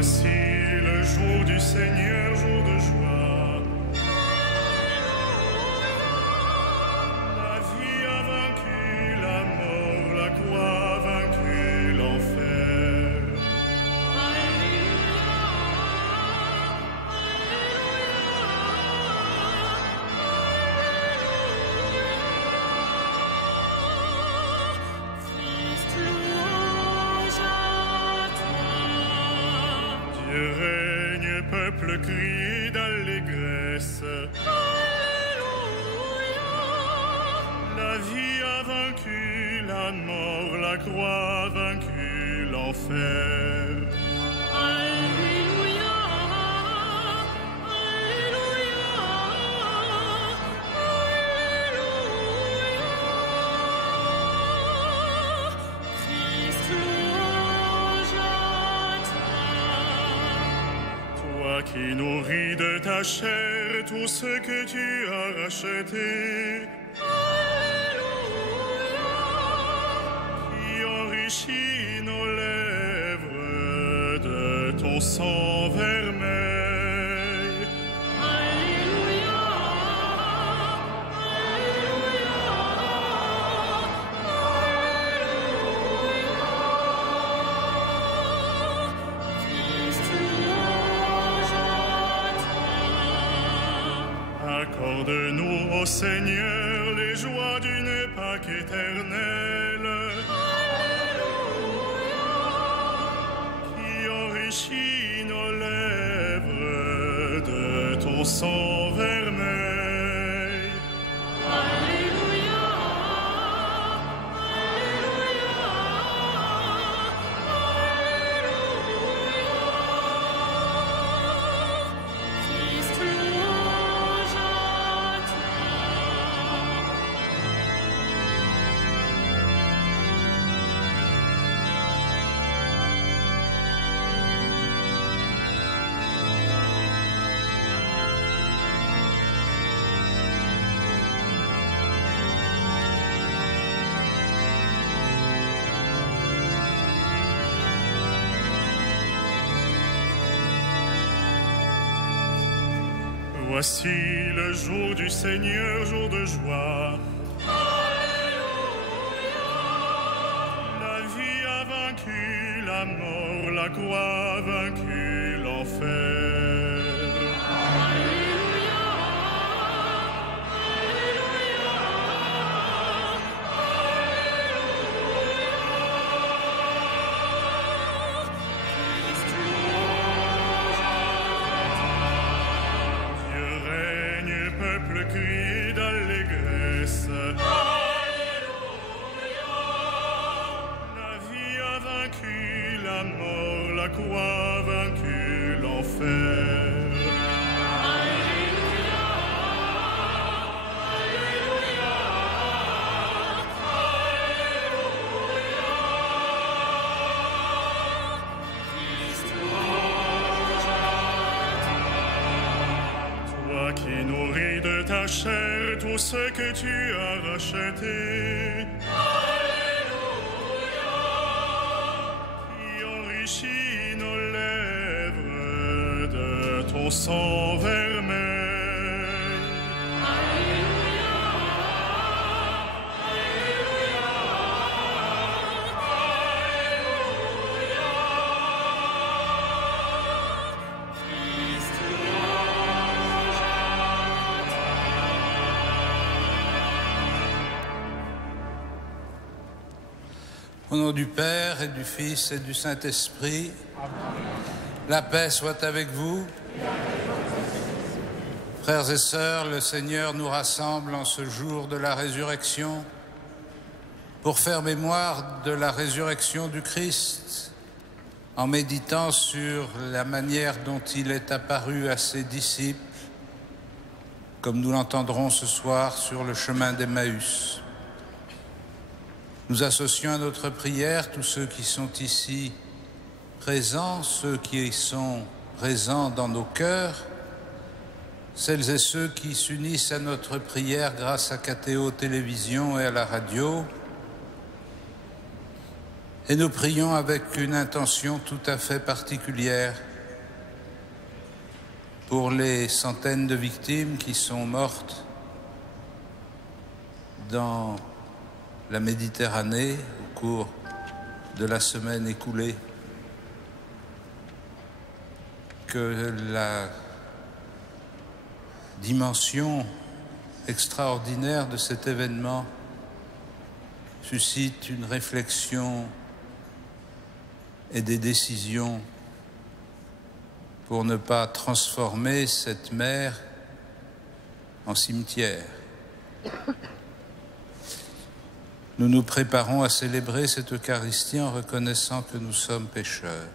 Voici le jour du Seigneur, jour de joie. La vie a vaincu la mort, la croix a vaincu l'enfer. Dieu règne, peuple crie d'allégresse. La vie a vaincu la mort, la croix a vaincu l'enfer. Toi qui nourris de ta chair tout ce que tu as racheté, qui enrichit nos lèvres de ton sang vermeil. Accorde-nous, ô Seigneur, les joies d'une Pâque éternelle, qui enrichit nos lèvres de ton sang vermeil. Voici le jour du Seigneur, jour de joie. La vie a vaincu la mort, la croix a vaincu l'enfer. Crie d'allégresse. La vie a vaincu la mort, la croix a vaincu l'enfer. Toi qui nourris de ta chair tout ce que tu as racheté, qui enrichit nos lèvres de ton sang vermeil. Au nom du Père et du Fils et du Saint-Esprit, la paix soit avec vous. Frères et sœurs, le Seigneur nous rassemble en ce jour de la résurrection pour faire mémoire de la résurrection du Christ, en méditant sur la manière dont il est apparu à ses disciples, comme nous l'entendrons ce soir sur le chemin d'Emmaüs. Nous associons à notre prière tous ceux qui sont ici présents, ceux qui sont présents dans nos cœurs, celles et ceux qui s'unissent à notre prière grâce à KTO Télévision et à la radio. Et nous prions avec une intention tout à fait particulière pour les centaines de victimes qui sont mortes dans la Méditerranée au cours de la semaine écoulée, que la dimension extraordinaire de cet événement suscite une réflexion et des décisions pour ne pas transformer cette mer en cimetière. Nous nous préparons à célébrer cette Eucharistie en reconnaissant que nous sommes pécheurs.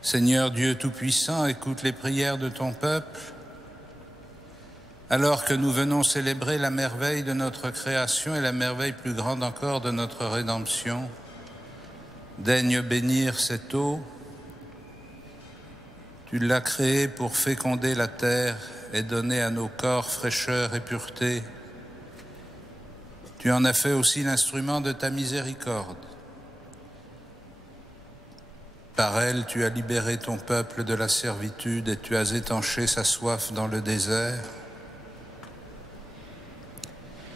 Seigneur Dieu Tout-Puissant, écoute les prières de ton peuple. Alors que nous venons célébrer la merveille de notre création et la merveille plus grande encore de notre rédemption, daigne bénir cette eau. Tu l'as créée pour féconder la terre et donner à nos corps fraîcheur et pureté. Tu en as fait aussi l'instrument de ta miséricorde. Par elle, tu as libéré ton peuple de la servitude et tu as étanché sa soif dans le désert.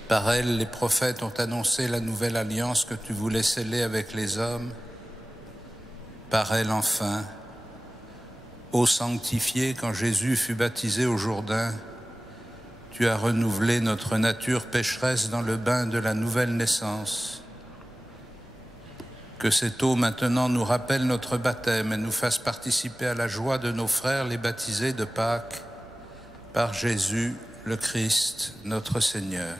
Par elle, les prophètes ont annoncé la nouvelle alliance que tu voulais sceller avec les hommes. Par elle, enfin, ô sanctifié, quand Jésus fut baptisé au Jourdain, tu as renouvelé notre nature pécheresse dans le bain de la nouvelle naissance. Que cette eau maintenant nous rappelle notre baptême et nous fasse participer à la joie de nos frères les baptisés de Pâques par Jésus le Christ, notre Seigneur.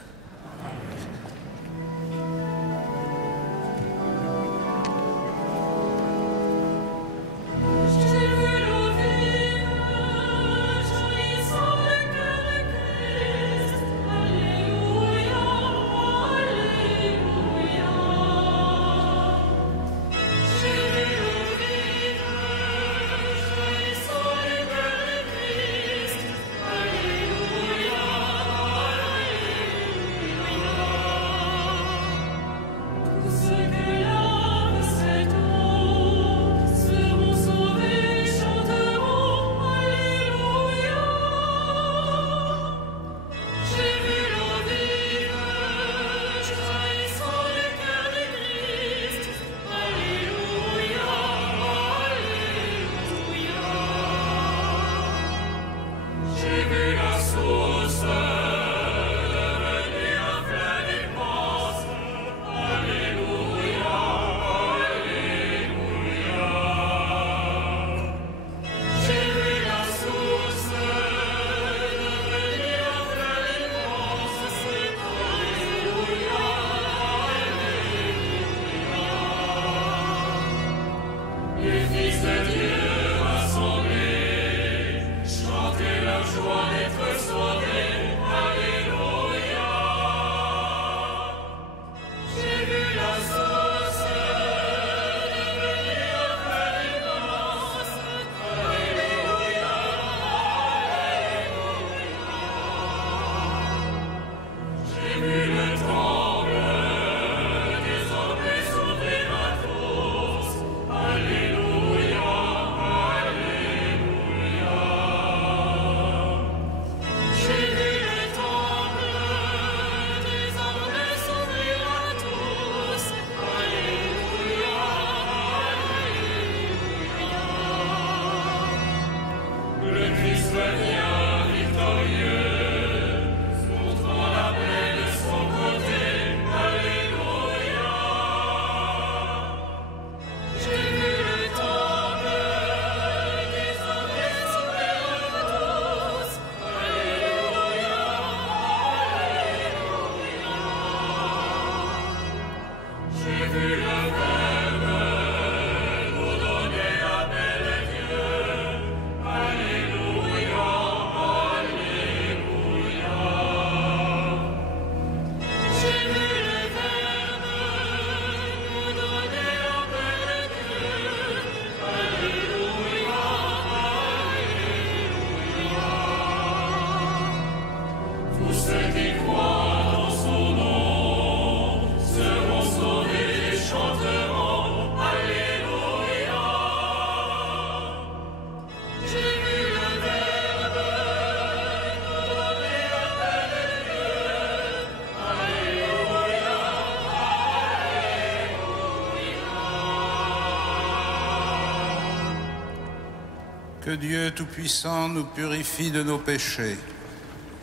Que Dieu Tout-Puissant nous purifie de nos péchés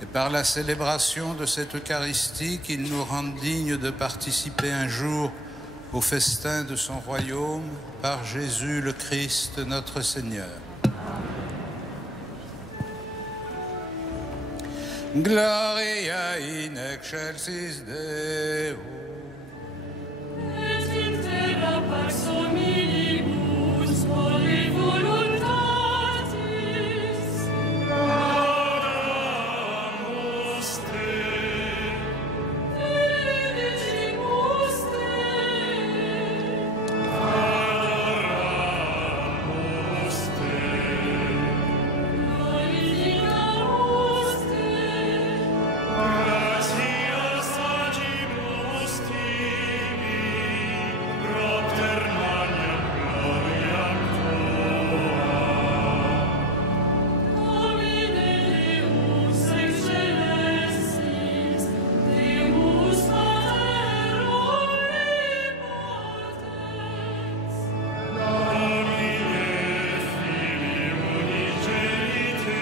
et par la célébration de cette Eucharistie, qu'il nous rende dignes de participer un jour au festin de son royaume par Jésus le Christ, notre Seigneur. Gloria in excelsis Deo. Et intera pax hominibus voli voluntatis. Adoramus te. Benedicimus te. Adoramus te. Glorificamus te. Gratias agimus tibi, propter magnam gloriam tua. Domine Deus excellensis, Deus Pater omnipotens. Domine Filii unigenite,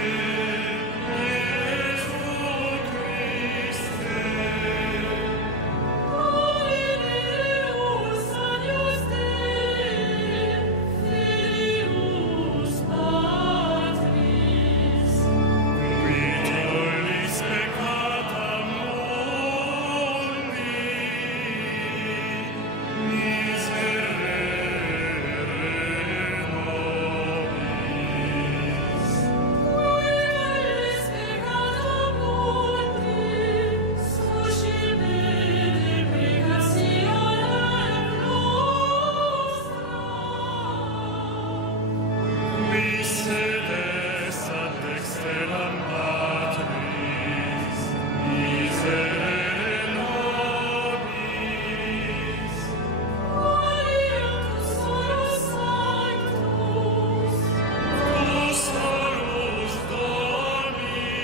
Iesu Christe. Domine Deus agnus Dei, Filius Patris. Qui tollis peccata mundi, miserere nobis. Quis peccata mundi, suscipere deprecationem nostra. Qui sedes ad dexteram Patris, miserere nobis. Quaerium solus sanctus, Tu solus Dominus,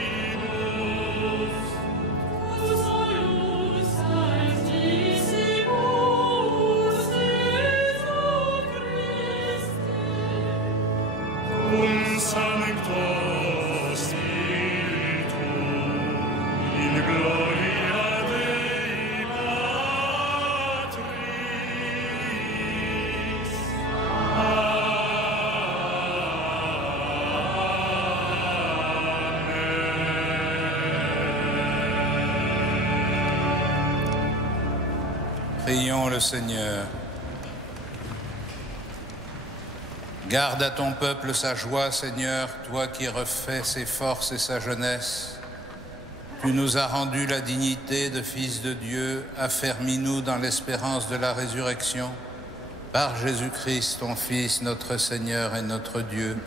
tu solus sanctissimus Jesu Christe. cum Sancto Spiritu, in gloria Dei Patris. Prions le Seigneur. Garde à ton peuple sa joie, Seigneur, toi qui refais ses forces et sa jeunesse. Tu nous as rendu la dignité de fils de Dieu, affermis-nous dans l'espérance de la résurrection, par Jésus-Christ, ton Fils, notre Seigneur et notre Dieu,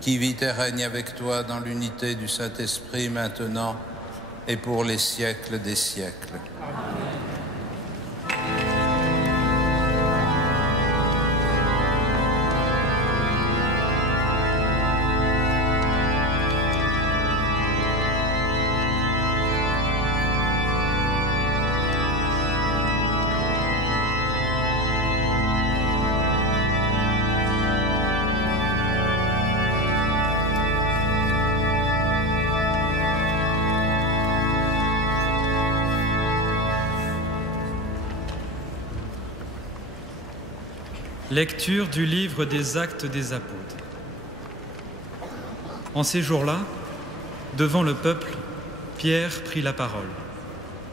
qui vit et règne avec toi dans l'unité du Saint-Esprit maintenant et pour les siècles des siècles. Lecture du livre des Actes des Apôtres. En ces jours-là, devant le peuple, Pierre prit la parole.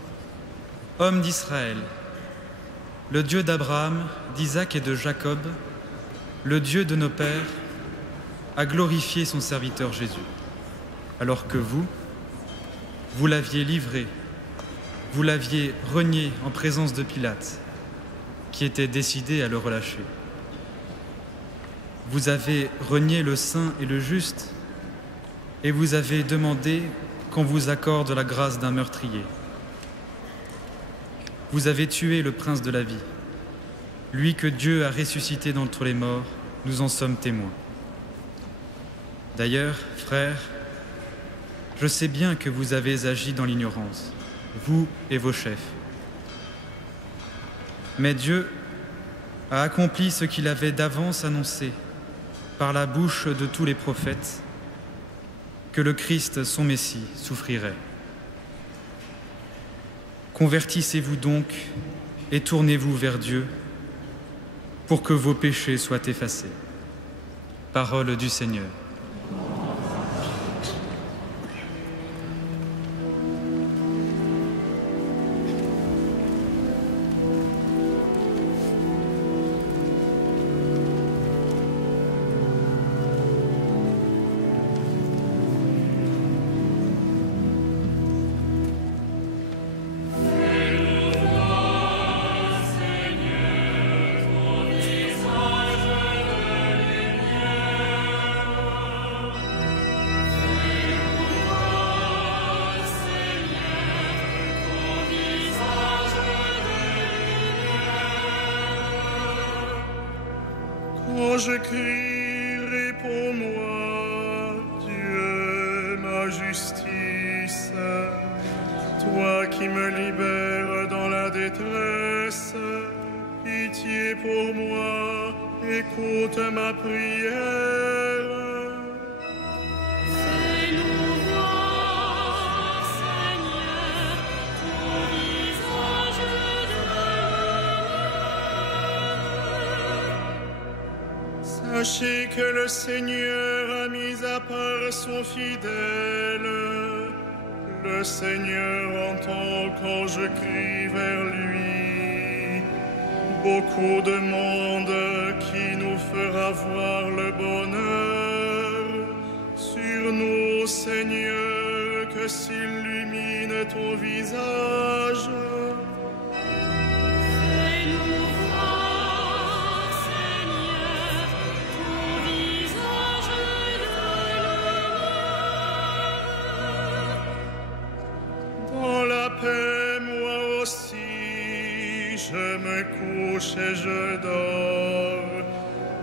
« Hommes d'Israël, le Dieu d'Abraham, d'Isaac et de Jacob, le Dieu de nos pères, a glorifié son serviteur Jésus, alors que vous l'aviez livré, vous l'aviez renié en présence de Pilate, qui était décidé à le relâcher. Vous avez renié le saint et le juste, et vous avez demandé qu'on vous accorde la grâce d'un meurtrier. Vous avez tué le prince de la vie, lui que Dieu a ressuscité d'entre les morts, nous en sommes témoins. D'ailleurs, frères, je sais bien que vous avez agi dans l'ignorance, vous et vos chefs. Mais Dieu a accompli ce qu'il avait d'avance annoncé par la bouche de tous les prophètes, que le Christ, son Messie, souffrirait. Convertissez-vous donc et tournez-vous vers Dieu pour que vos péchés soient effacés. Parole du Seigneur. Quand je crie, réponds-moi, Dieu, ma justice. Toi qui me libères dans la détresse, pitié pour moi, écoute ma prière. Fais-nous voir, Seigneur, ton visage de Sachez que le Seigneur a mis à part son fidèle. Le Seigneur entend quand je crie vers lui. Beaucoup de monde qui nous fera voir le bonheur. Sur nous, Seigneur, que s'illumine ton visage. Fais-nous voir, Seigneur, ton visage de Dans la paix, moi aussi, je me couche et je dors,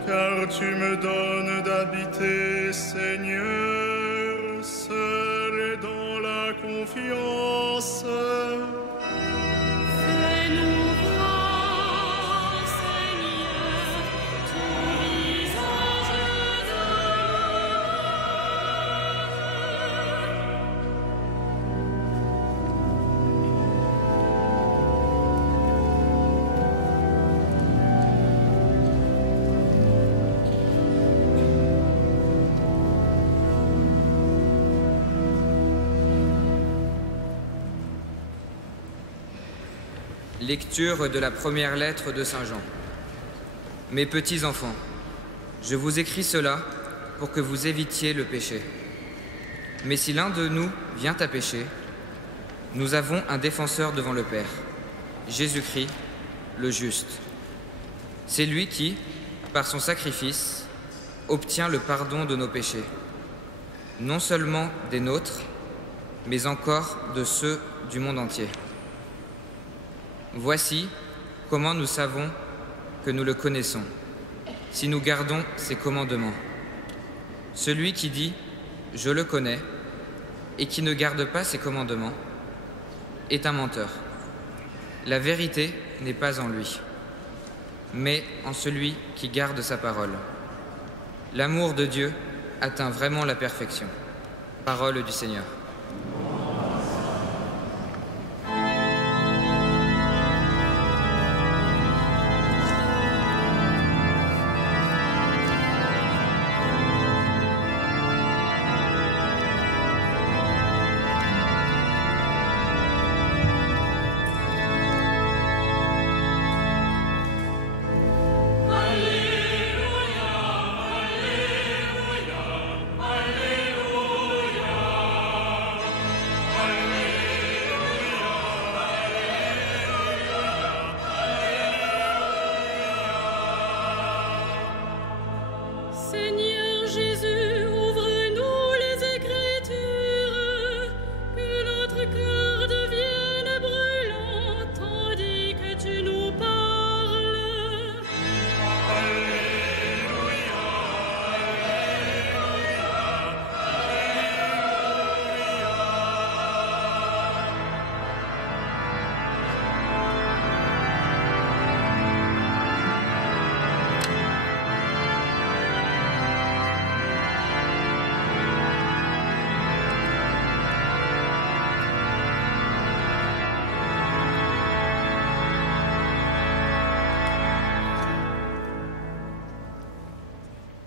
car tu me donnes d'habiter, Seigneur, seul et dans la confiance. Fais-nous voir, Seigneur, ton visage Lecture de la première lettre de Saint Jean. Mes petits enfants, je vous écris cela pour que vous évitiez le péché. Mais si l'un de nous vient à pécher, nous avons un défenseur devant le Père, Jésus-Christ, le juste. C'est lui qui, par son sacrifice, obtient le pardon de nos péchés, non seulement des nôtres, mais encore de ceux du monde entier. Voici comment nous savons que nous le connaissons, si nous gardons ses commandements. Celui qui dit « Je le connais » et qui ne garde pas ses commandements est un menteur. La vérité n'est pas en lui, mais en celui qui garde sa parole. L'amour de Dieu atteint vraiment la perfection. Parole du Seigneur. Alléluia, Alléluia, Alléluia.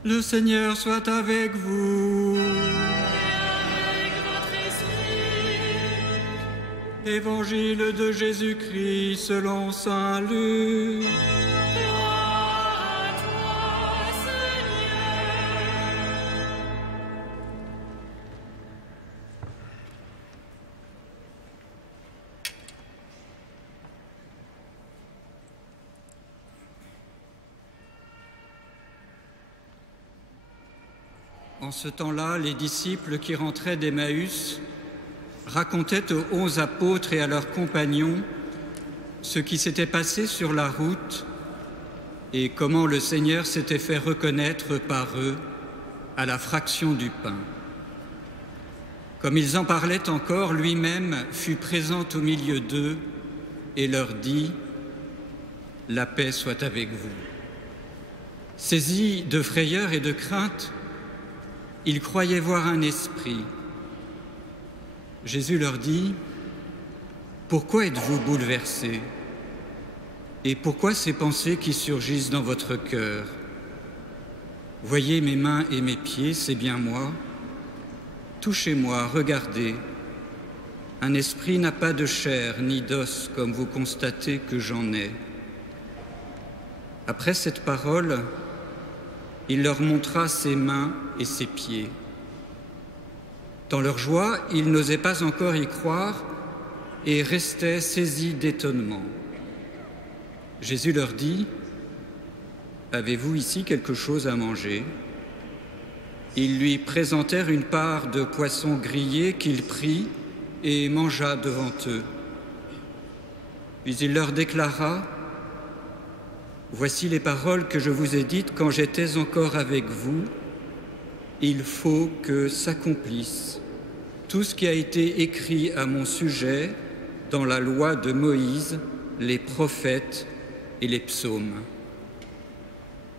Le Seigneur soit avec vous. Avec votre esprit. Évangile de Jésus-Christ selon saint Luc. Gloire à toi, Seigneur. En ce temps-là, les disciples qui rentraient d'Emmaüs racontaient aux 11 apôtres et à leurs compagnons ce qui s'était passé sur la route et comment le Seigneur s'était fait reconnaître par eux à la fraction du pain. Comme ils en parlaient encore, lui-même fut présent au milieu d'eux et leur dit « La paix soit avec vous ». Saisis de frayeur et de crainte, ils croyaient voir un esprit. Jésus leur dit « Pourquoi êtes-vous bouleversés? Et pourquoi ces pensées qui surgissent dans votre cœur? Voyez mes mains et mes pieds, c'est bien moi. Touchez-moi, regardez. Un esprit n'a pas de chair ni d'os, comme vous constatez que j'en ai. » Après cette parole, il leur montra ses mains et ses pieds. Dans leur joie, ils n'osaient pas encore y croire et restaient saisis d'étonnement. Jésus leur dit « Avez-vous ici quelque chose à manger ?» Ils lui présentèrent une part de poisson grillé qu'il prit et mangea devant eux. Puis il leur déclara « Voici les paroles que je vous ai dites quand j'étais encore avec vous. Il faut que s'accomplisse tout ce qui a été écrit à mon sujet dans la loi de Moïse, les prophètes et les psaumes. »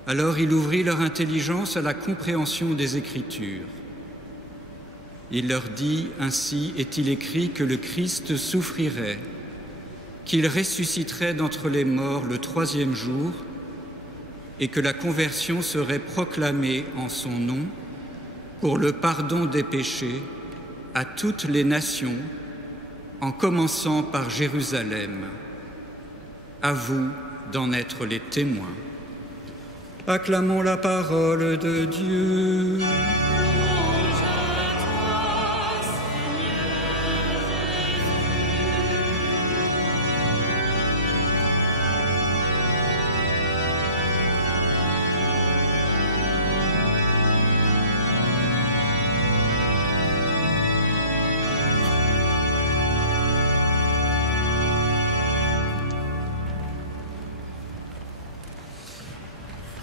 Alors il ouvrit leur intelligence à la compréhension des Écritures. Il leur dit, ainsi est-il écrit que le Christ souffrirait, qu'il ressusciterait d'entre les morts le 3e jour et que la conversion serait proclamée en son nom pour le pardon des péchés à toutes les nations, en commençant par Jérusalem. À vous d'en être les témoins. Acclamons la parole de Dieu. Louange à toi, Seigneur Jésus.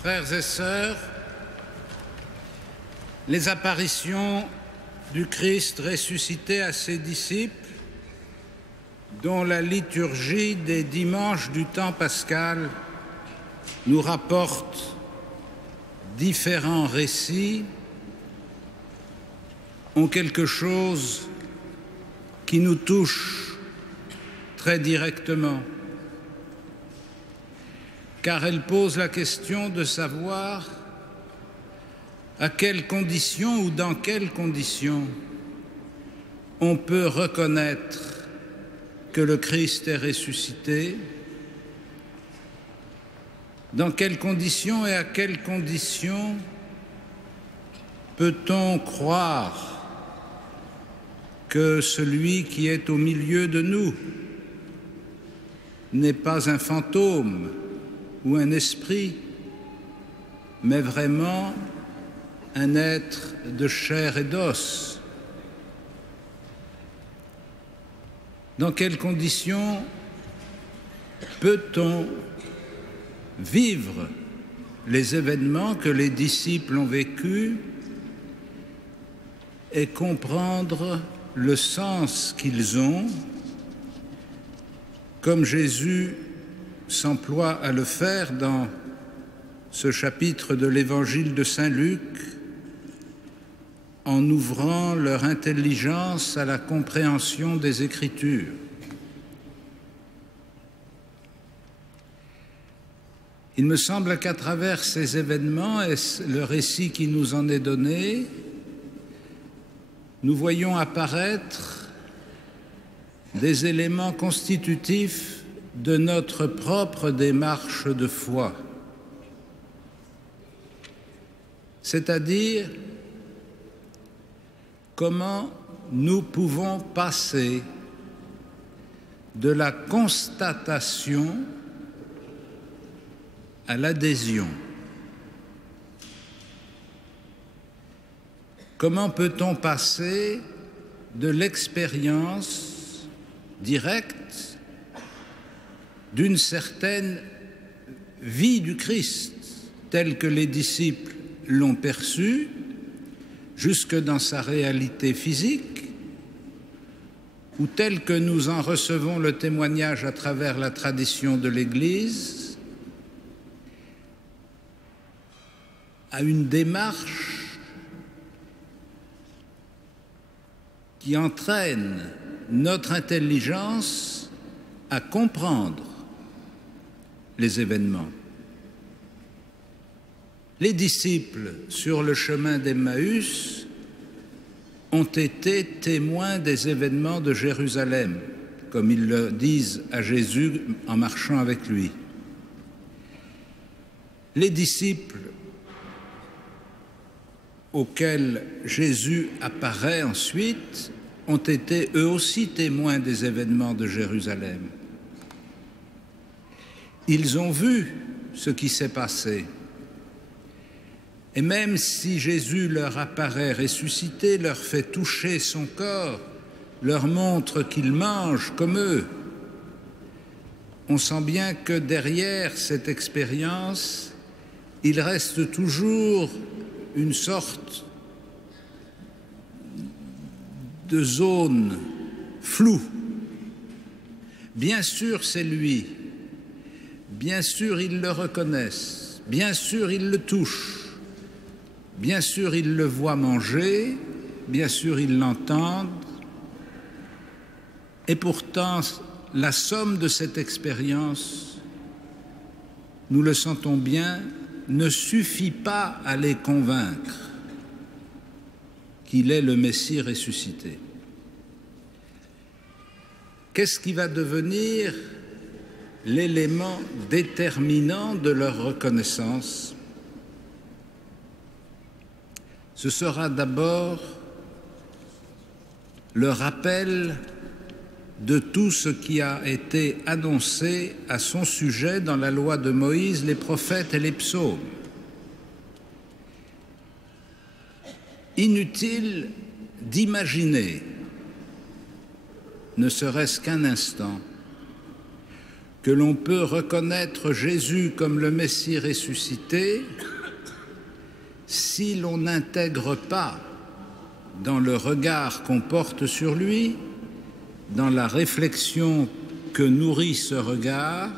Frères et sœurs, les apparitions du Christ ressuscité à ses disciples, dont la liturgie des dimanches du temps pascal nous rapporte différents récits, ont quelque chose qui nous touche très directement, car elle pose la question de savoir à quelles conditions ou dans quelles conditions on peut reconnaître que le Christ est ressuscité, dans quelles conditions et à quelles conditions peut-on croire que celui qui est au milieu de nous n'est pas un fantôme ou un esprit, mais vraiment un être de chair et d'os? Dans quelles conditions peut-on vivre les événements que les disciples ont vécus et comprendre le sens qu'ils ont, comme Jésus s'emploie à le faire dans ce chapitre de l'Évangile de Saint Luc, en ouvrant leur intelligence à la compréhension des Écritures. Il me semble qu'à travers ces événements et le récit qui nous en est donné, nous voyons apparaître des éléments constitutifs de notre propre démarche de foi, c'est-à-dire comment nous pouvons passer de la constatation à l'adhésion. Comment peut-on passer de l'expérience directe d'une certaine vie du Christ, telle que les disciples l'ont perçue, jusque dans sa réalité physique, ou telle que nous en recevons le témoignage à travers la tradition de l'Église, à une démarche qui entraîne notre intelligence à comprendre les événements. Les disciples sur le chemin d'Emmaüs ont été témoins des événements de Jérusalem, comme ils le disent à Jésus en marchant avec lui. Les disciples auxquels Jésus apparaît ensuite ont été eux aussi témoins des événements de Jérusalem. Ils ont vu ce qui s'est passé. Et même si Jésus leur apparaît ressuscité, leur fait toucher son corps, leur montre qu'il mange comme eux, on sent bien que derrière cette expérience, il reste toujours une sorte de zone floue. Bien sûr, c'est lui. Bien sûr, ils le reconnaissent. Bien sûr, ils le touchent. Bien sûr, ils le voient manger. Bien sûr, ils l'entendent. Et pourtant, la somme de cette expérience, nous le sentons bien, ne suffit pas à les convaincre qu'il est le Messie ressuscité. Qu'est-ce qui va devenir l'élément déterminant de leur reconnaissance? Ce sera d'abord le rappel de tout ce qui a été annoncé à son sujet dans la loi de Moïse, les prophètes et les psaumes. Inutile d'imaginer, ne serait-ce qu'un instant, que l'on peut reconnaître Jésus comme le Messie ressuscité si l'on n'intègre pas dans le regard qu'on porte sur lui, dans la réflexion que nourrit ce regard,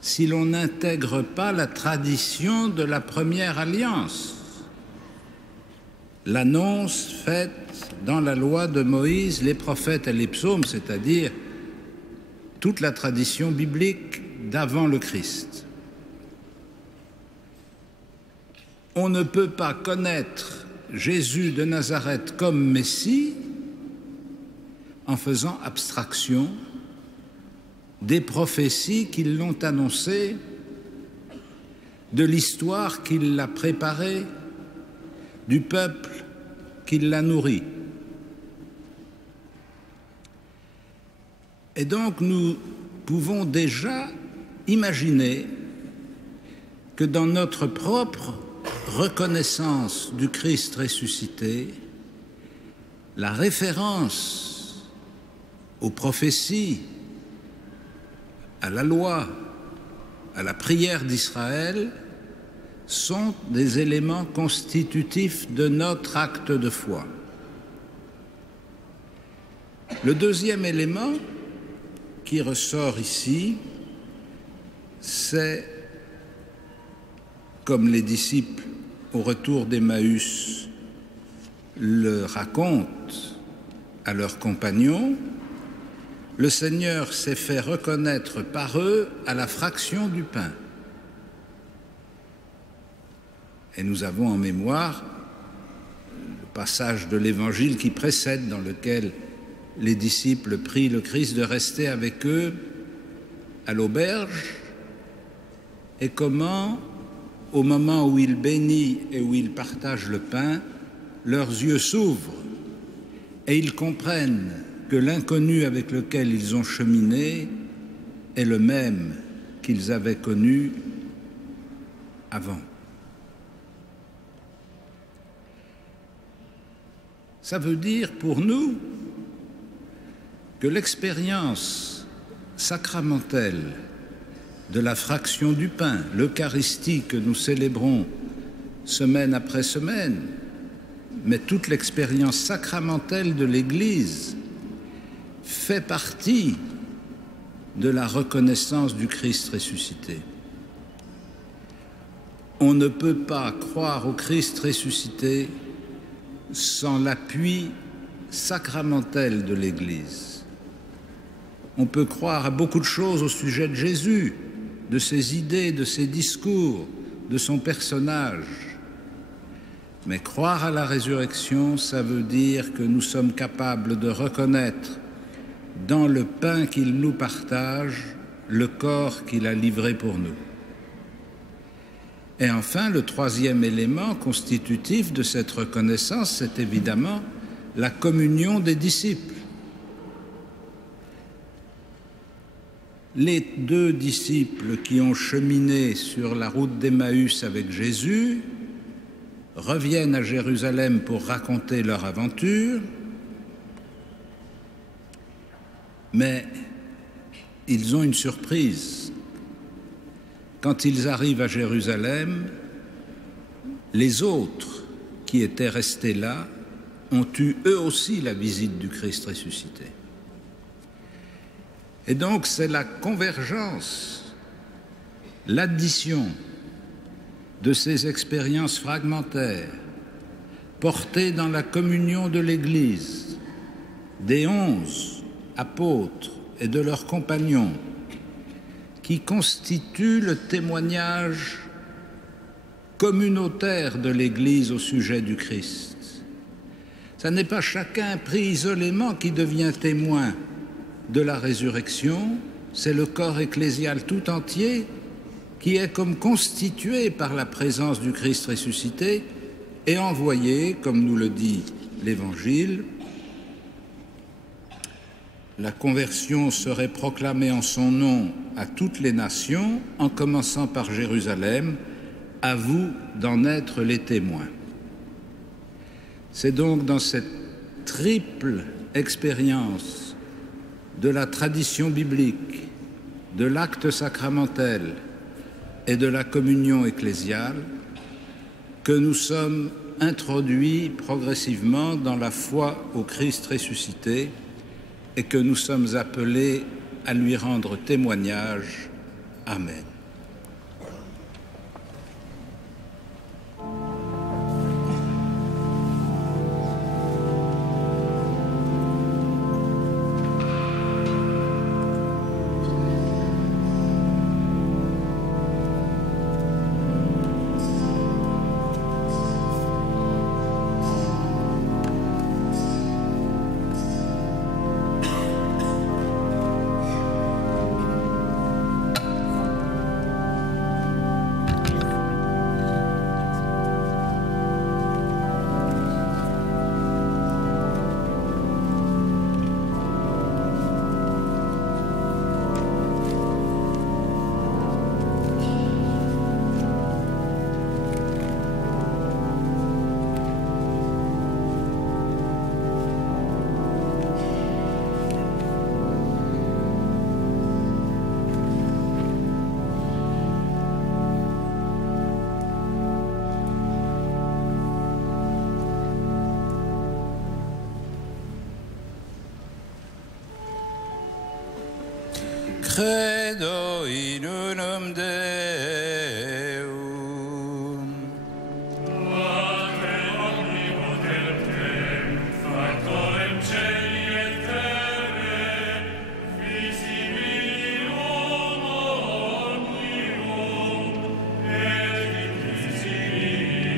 si l'on n'intègre pas la tradition de la première alliance, l'annonce faite dans la loi de Moïse, les prophètes et les psaumes, c'est-à-dire toute la tradition biblique d'avant le Christ. On ne peut pas connaître Jésus de Nazareth comme Messie en faisant abstraction des prophéties qui l'ont annoncé, de l'histoire qui l'a préparée, du peuple qui l'a nourri. Et donc nous pouvons déjà imaginer que dans notre propre reconnaissance du Christ ressuscité, la référence aux prophéties, à la loi, à la prière d'Israël, sont des éléments constitutifs de notre acte de foi. Le deuxième élément qui ressort ici, c'est, comme les disciples au retour d'Emmaüs le racontent à leurs compagnons, le Seigneur s'est fait reconnaître par eux à la fraction du pain. Et nous avons en mémoire le passage de l'Évangile qui précède, dans lequel les disciples prient le Christ de rester avec eux à l'auberge, et comment, au moment où il bénit et où il partage le pain, leurs yeux s'ouvrent et ils comprennent que l'inconnu avec lequel ils ont cheminé est le même qu'ils avaient connu avant. Ça veut dire pour nous que l'expérience sacramentelle de la fraction du pain, l'Eucharistie que nous célébrons semaine après semaine, mais toute l'expérience sacramentelle de l'Église fait partie de la reconnaissance du Christ ressuscité. On ne peut pas croire au Christ ressuscité sans l'appui sacramentel de l'Église. On peut croire à beaucoup de choses au sujet de Jésus, de ses idées, de ses discours, de son personnage. Mais croire à la résurrection, ça veut dire que nous sommes capables de reconnaître dans le pain qu'il nous partage le corps qu'il a livré pour nous. Et enfin, le troisième élément constitutif de cette reconnaissance, c'est évidemment la communion des disciples. Les deux disciples qui ont cheminé sur la route d'Emmaüs avec Jésus reviennent à Jérusalem pour raconter leur aventure, mais ils ont une surprise. Quand ils arrivent à Jérusalem, les autres qui étaient restés là ont eu eux aussi la visite du Christ ressuscité. Et donc c'est la convergence, l'addition de ces expériences fragmentaires portées dans la communion de l'Église, des 11 apôtres et de leurs compagnons, qui constitue le témoignage communautaire de l'Église au sujet du Christ. Ce n'est pas chacun pris isolément qui devient témoin de la résurrection, c'est le corps ecclésial tout entier qui est comme constitué par la présence du Christ ressuscité et envoyé, comme nous le dit l'Évangile. La conversion serait proclamée en son nom à toutes les nations, en commençant par Jérusalem. À vous d'en être les témoins. C'est donc dans cette triple expérience de la tradition biblique, de l'acte sacramentel et de la communion ecclésiale que nous sommes introduits progressivement dans la foi au Christ ressuscité et que nous sommes appelés à lui rendre témoignage. Amen. Credo in unum Deum. Pater omnipotentem, factorem caeli et terrae, visibilium omnium et invisibili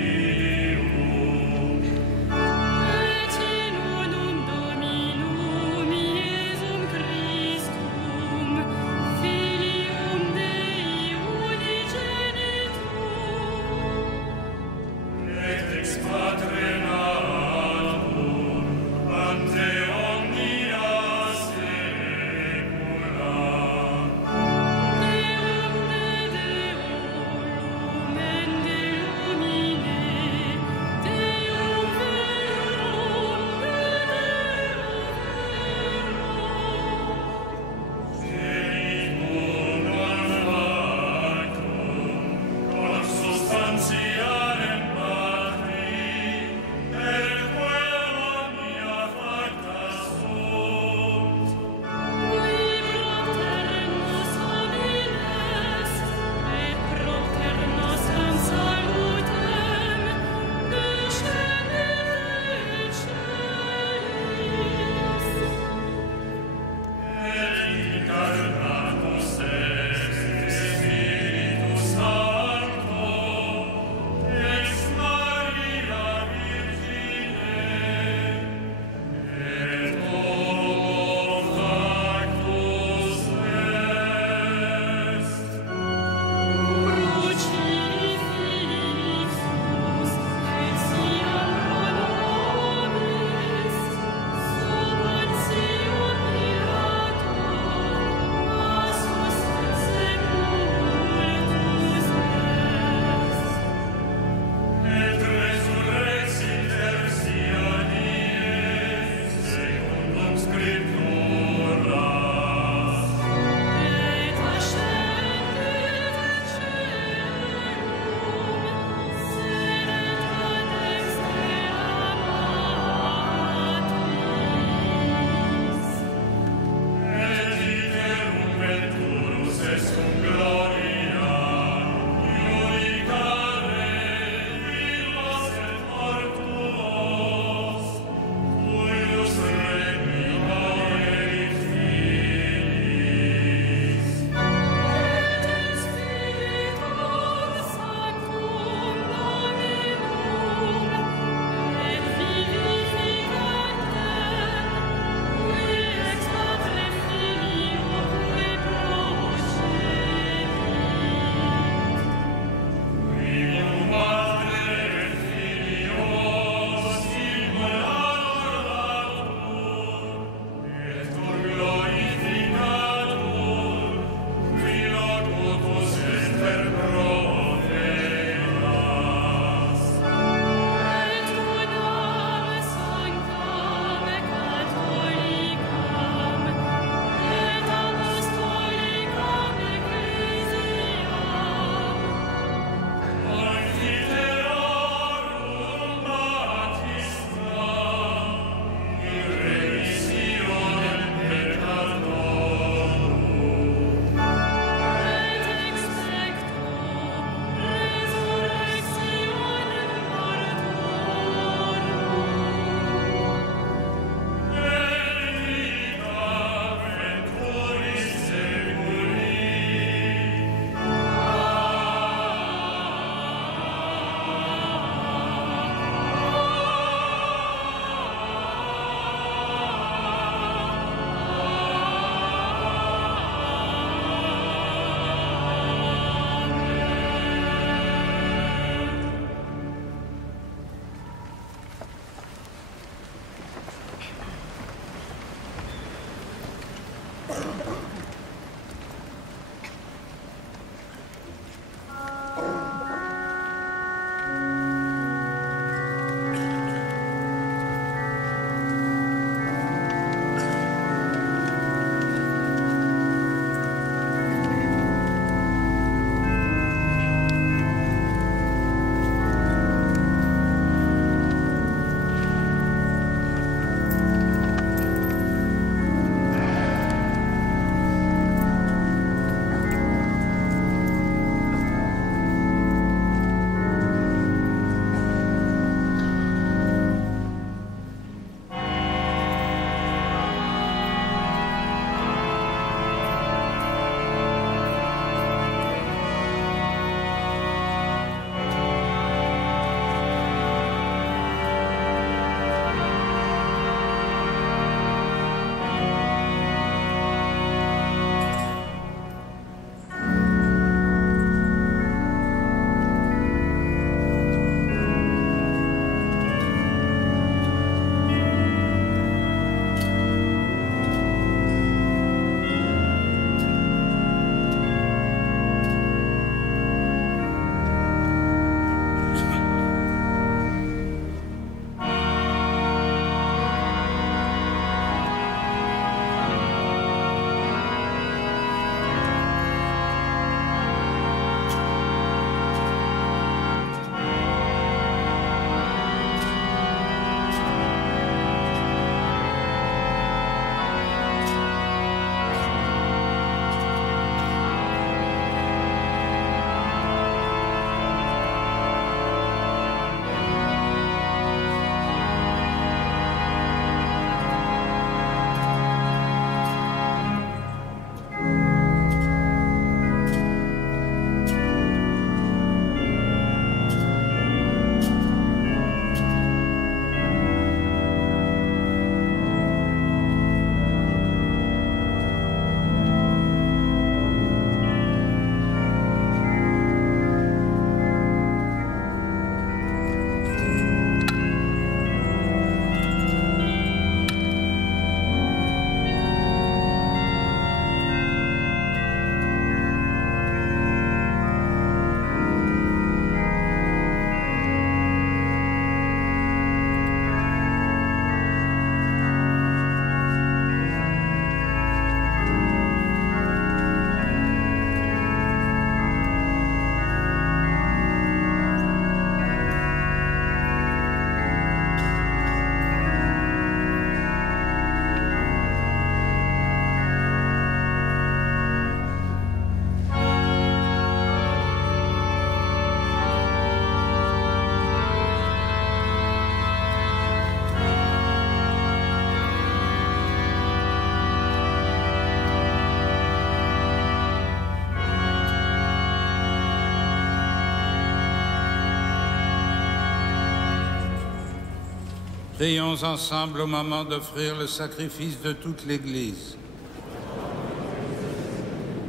Prions ensemble au moment d'offrir le sacrifice de toute l'Église.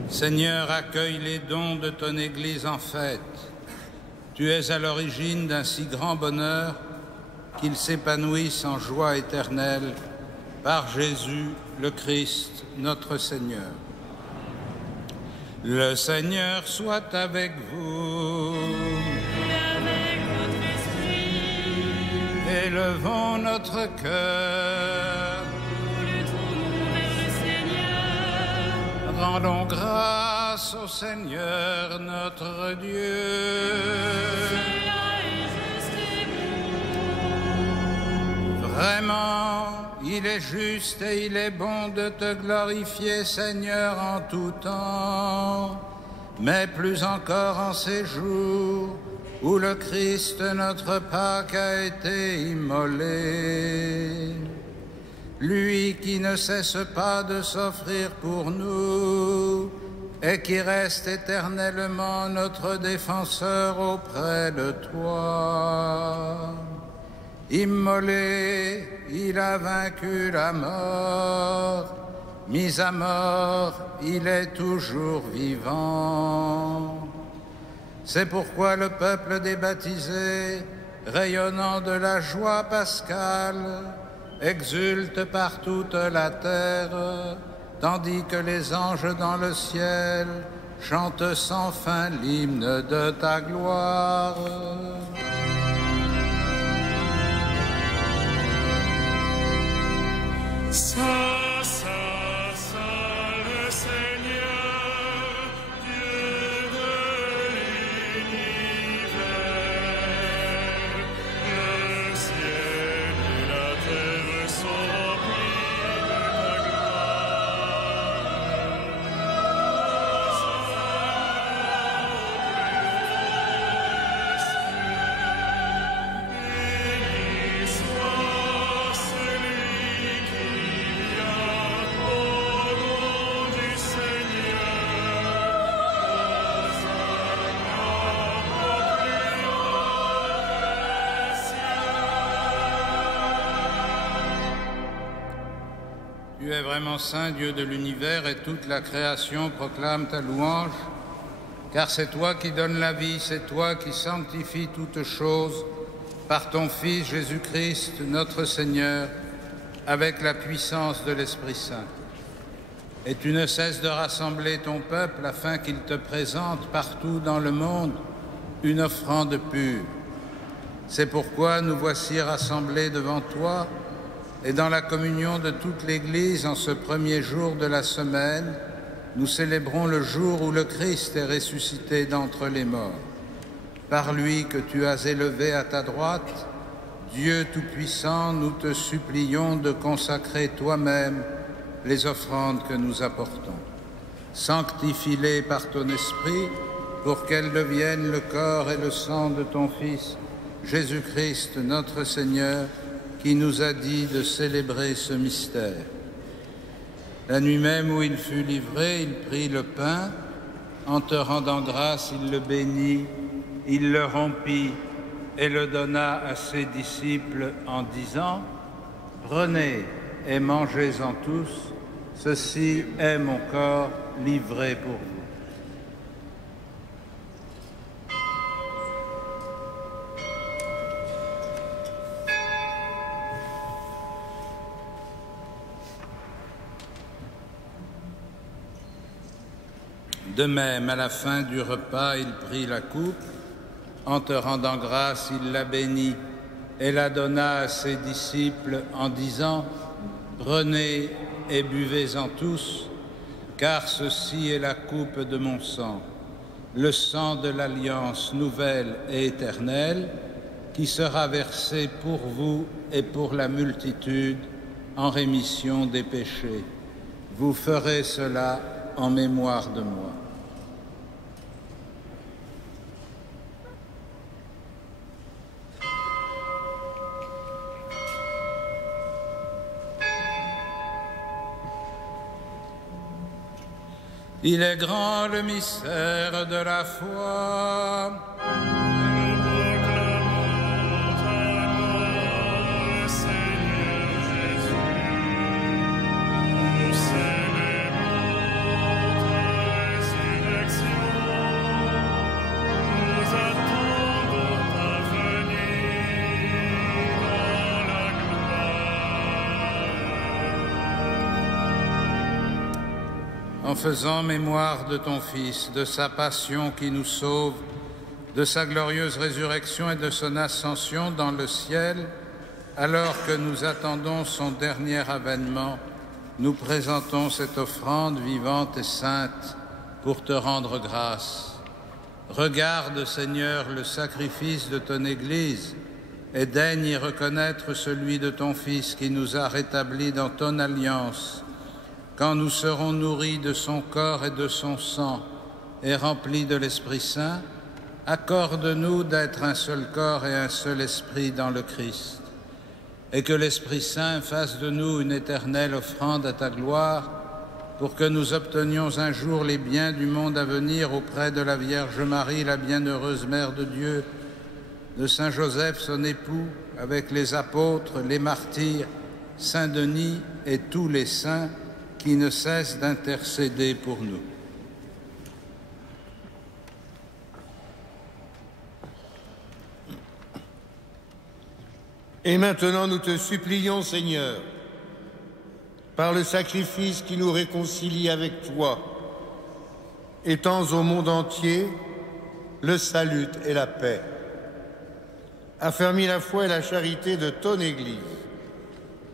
Seigneur, accueille les dons de ton Église en fête. Tu es à l'origine d'un si grand bonheur qu'il s'épanouisse en joie éternelle par Jésus, le Christ, notre Seigneur. Le Seigneur soit avec vous. Et avec votre esprit, Élevons notre cœur. nous le tournons vers le Seigneur. Rendons grâce au Seigneur notre Dieu. Cela est juste et bon. Vraiment, il est juste et il est bon de te glorifier, Seigneur, en tout temps, mais plus encore en ces jours où le Christ, notre Pâque, a été immolé. Lui qui ne cesse pas de s'offrir pour nous et qui reste éternellement notre défenseur auprès de toi. Immolé, il a vaincu la mort. Mis à mort, il est toujours vivant. C'est pourquoi le peuple des baptisés, rayonnant de la joie pascale, exulte par toute la terre, tandis que les anges dans le ciel chantent sans fin l'hymne de ta gloire. Ça, le Seigneur, Dieu de l'univers. Le ciel et la terre sont remplis de ta gloire. Béni soit celui qui vient au nom du Seigneur. Tu es vraiment saint, Dieu de l'univers, et toute la création proclame ta louange, car c'est toi qui donnes la vie, c'est toi qui sanctifies toutes choses par ton Fils Jésus-Christ, notre Seigneur, avec la puissance de l'Esprit Saint. Et tu ne cesses de rassembler ton peuple afin qu'il te présente partout dans le monde une offrande pure. C'est pourquoi nous voici rassemblés devant toi et dans la communion de toute l'Église en ce premier jour de la semaine, nous célébrons le jour où le Christ est ressuscité d'entre les morts. Par lui que tu as élevé à ta droite, Dieu Tout-Puissant, nous te supplions de consacrer toi-même les offrandes que nous apportons. Sanctifie-les par ton Esprit pour qu'elles deviennent le corps et le sang de ton Fils, Jésus-Christ notre Seigneur, qui nous a dit de célébrer ce mystère. La nuit même où il fut livré, il prit le pain. En te rendant grâce, il le bénit, il le rompit et le donna à ses disciples en disant : « Prenez et mangez-en tous, ceci est mon corps livré pour vous. » De même, à la fin du repas, il prit la coupe. En te rendant grâce, il la bénit et la donna à ses disciples en disant : « Prenez et buvez-en tous, car ceci est la coupe de mon sang, le sang de l'alliance nouvelle et éternelle, qui sera versé pour vous et pour la multitude en rémission des péchés. Vous ferez cela en mémoire de moi. » Il est grand le mystère de la foi. Nous proclamons ta mort, Seigneur. en faisant mémoire de ton Fils, de sa passion qui nous sauve, de sa glorieuse résurrection et de son ascension dans le ciel, alors que nous attendons son dernier avènement, nous présentons cette offrande vivante et sainte pour te rendre grâce. Regarde, Seigneur, le sacrifice de ton Église et daigne y reconnaître celui de ton Fils qui nous a rétablis dans ton alliance. Quand nous serons nourris de son corps et de son sang et remplis de l'Esprit Saint, accorde-nous d'être un seul corps et un seul esprit dans le Christ, et que l'Esprit Saint fasse de nous une éternelle offrande à ta gloire, pour que nous obtenions un jour les biens du monde à venir auprès de la Vierge Marie, la bienheureuse Mère de Dieu, de Saint Joseph, son époux, avec les apôtres, les martyrs, Saint Denis et tous les saints qui ne cessent d'intercéder pour nous. Et maintenant, nous te supplions, Seigneur, par le sacrifice qui nous réconcilie avec toi, étends au monde entier le salut et la paix. Affermis la foi et la charité de ton Église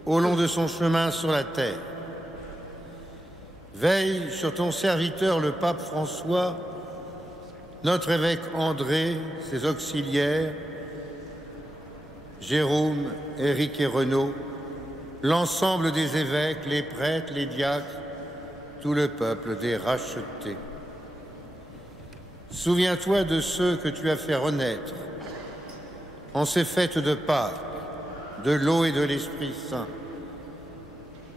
au long de son chemin sur la terre. Veille sur ton serviteur, le pape François, notre évêque André, ses auxiliaires, Jérôme, Éric et Renaud, l'ensemble des évêques, les prêtres, les diacres, tout le peuple des rachetés. Souviens-toi de ceux que tu as fait renaître en ces fêtes de Pâques, de l'eau et de l'Esprit Saint,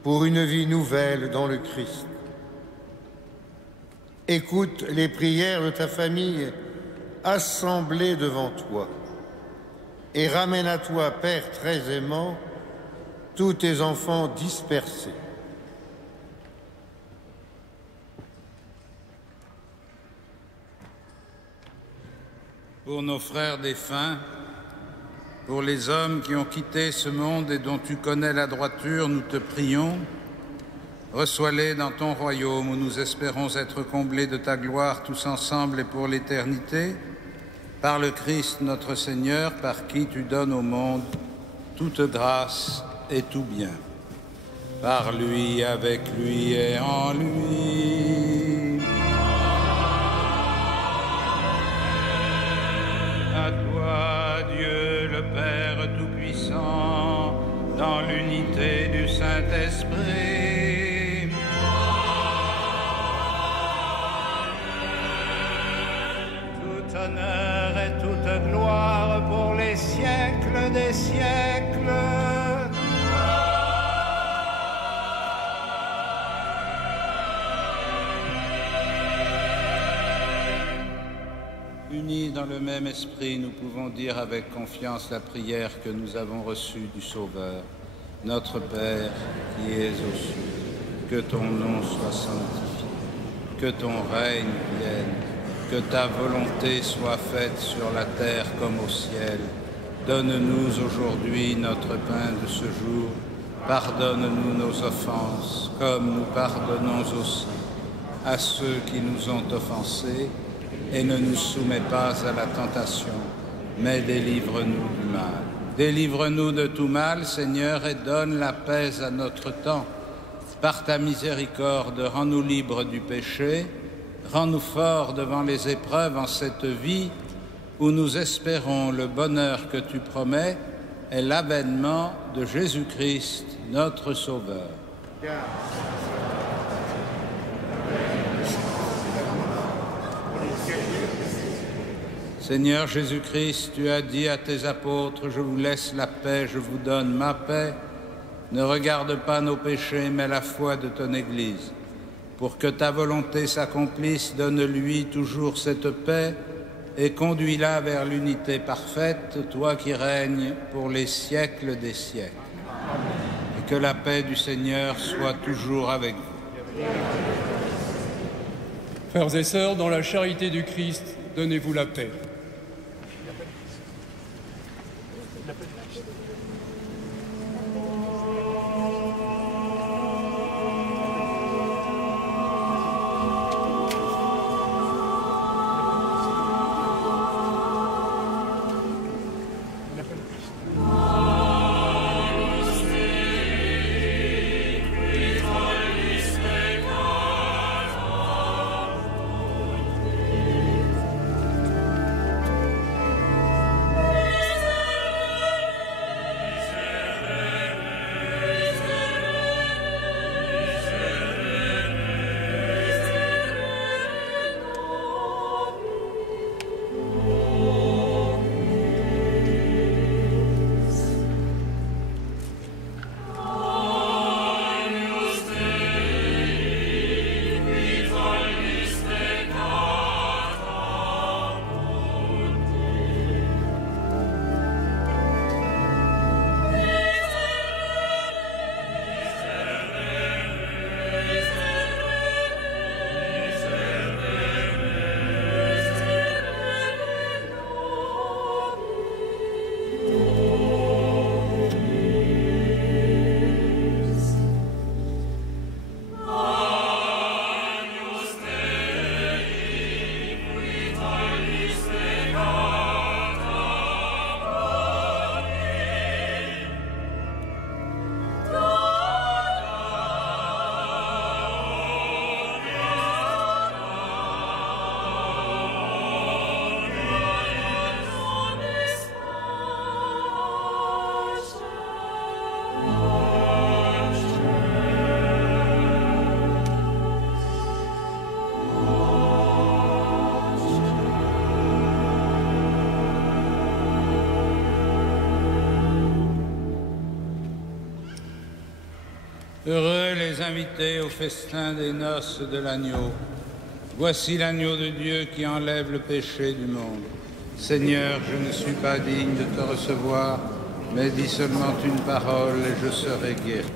pour une vie nouvelle dans le Christ. Écoute les prières de ta famille assemblée devant toi et ramène à toi, Père très aimant, tous tes enfants dispersés. Pour nos frères défunts, pour les hommes qui ont quitté ce monde et dont tu connais la droiture, nous te prions, reçois-les dans ton royaume où nous espérons être comblés de ta gloire tous ensemble et pour l'éternité, par le Christ notre Seigneur, par qui tu donnes au monde toute grâce et tout bien. Par lui, avec lui et en lui. À toi, Dieu le Père Tout-Puissant, dans l'unité du Saint-Esprit. Tout honneur et toute gloire pour les siècles des siècles. Unis dans le même esprit, nous pouvons dire avec confiance la prière que nous avons reçue du Sauveur. Notre Père qui es aux cieux, que ton nom soit sanctifié, que ton règne vienne, que ta volonté soit faite sur la terre comme au ciel. Donne-nous aujourd'hui notre pain de ce jour. Pardonne-nous nos offenses, comme nous pardonnons aussi à ceux qui nous ont offensés. Et ne nous soumets pas à la tentation, mais délivre-nous du mal. Délivre-nous de tout mal, Seigneur, et donne la paix à notre temps. Par ta miséricorde, rends-nous libres du péché, rends-nous forts devant les épreuves en cette vie où nous espérons le bonheur que tu promets et l'avènement de Jésus-Christ, notre Sauveur. Seigneur Jésus-Christ, tu as dit à tes apôtres, « Je vous laisse la paix, je vous donne ma paix. Ne regarde pas nos péchés, mais la foi de ton Église. Pour que ta volonté s'accomplisse, donne-lui toujours cette paix et conduis-la vers l'unité parfaite, toi qui règnes pour les siècles des siècles. Et que la paix du Seigneur soit toujours avec vous. » Frères et sœurs, dans la charité du Christ, donnez-vous la paix. Heureux les invités au festin des noces de l'agneau. Voici l'agneau de Dieu qui enlève le péché du monde. Seigneur, je ne suis pas digne de te recevoir, mais dis seulement une parole et je serai guéri.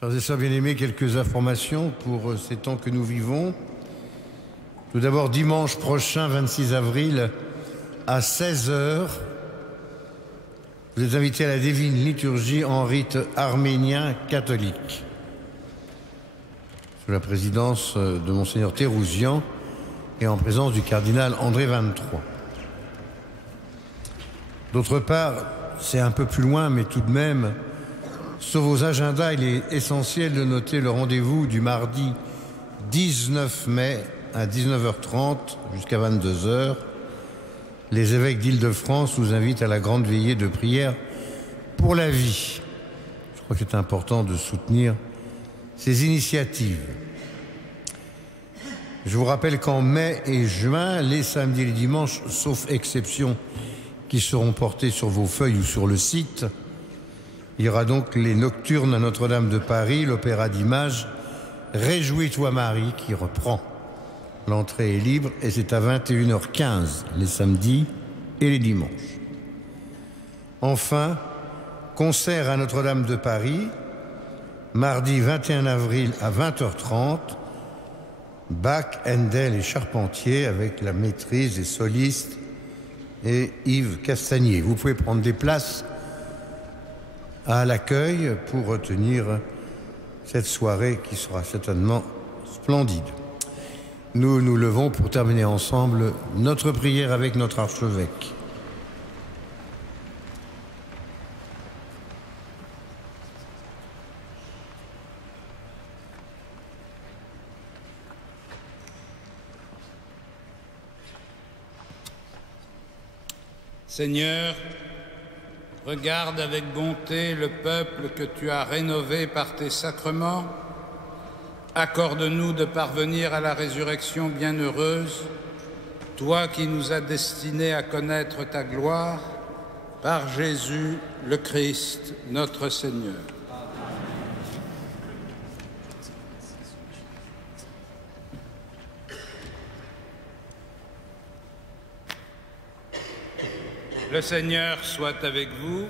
Frères et sœurs bien-aimés, quelques informations pour ces temps que nous vivons. Tout d'abord, dimanche prochain, 26 avril, à 16h, vous êtes invités à la divine liturgie en rite arménien catholique, sous la présidence de Monseigneur Thérouzian et en présence du cardinal André 23. D'autre part, c'est un peu plus loin, mais tout de même, sur vos agendas, il est essentiel de noter le rendez-vous du mardi 19 mai à 19h30 jusqu'à 22h. Les évêques d'Île-de-France nous invitent à la grande veillée de prière pour la vie. Je crois qu'il est important de soutenir ces initiatives. Je vous rappelle qu'en mai et juin, les samedis et les dimanches, sauf exception, qui seront portés sur vos feuilles ou sur le site, il y aura donc les nocturnes à Notre-Dame de Paris, l'opéra d'images Réjouis-toi Marie qui reprend. L'entrée est libre et c'est à 21h15 les samedis et les dimanches. Enfin, concert à Notre-Dame de Paris, mardi 21 avril à 20h30, Bach, Handel et Charpentier avec la maîtrise des solistes et Yves Castagnier. Vous pouvez prendre des places à l'accueil pour retenir cette soirée qui sera certainement splendide. Nous nous levons pour terminer ensemble notre prière avec notre archevêque. Seigneur, regarde avec bonté le peuple que tu as rénové par tes sacrements. Accorde-nous de parvenir à la résurrection bienheureuse, toi qui nous as destinés à connaître ta gloire, par Jésus le Christ, notre Seigneur. Le Seigneur soit avec vous.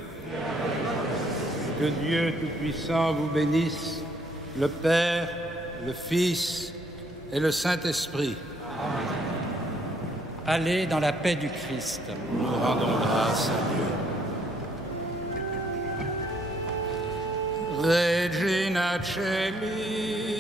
Que Dieu Tout-Puissant vous bénisse, le Père, le Fils et le Saint-Esprit. Allez dans la paix du Christ. Nous rendons grâce à Dieu. Regina Coeli.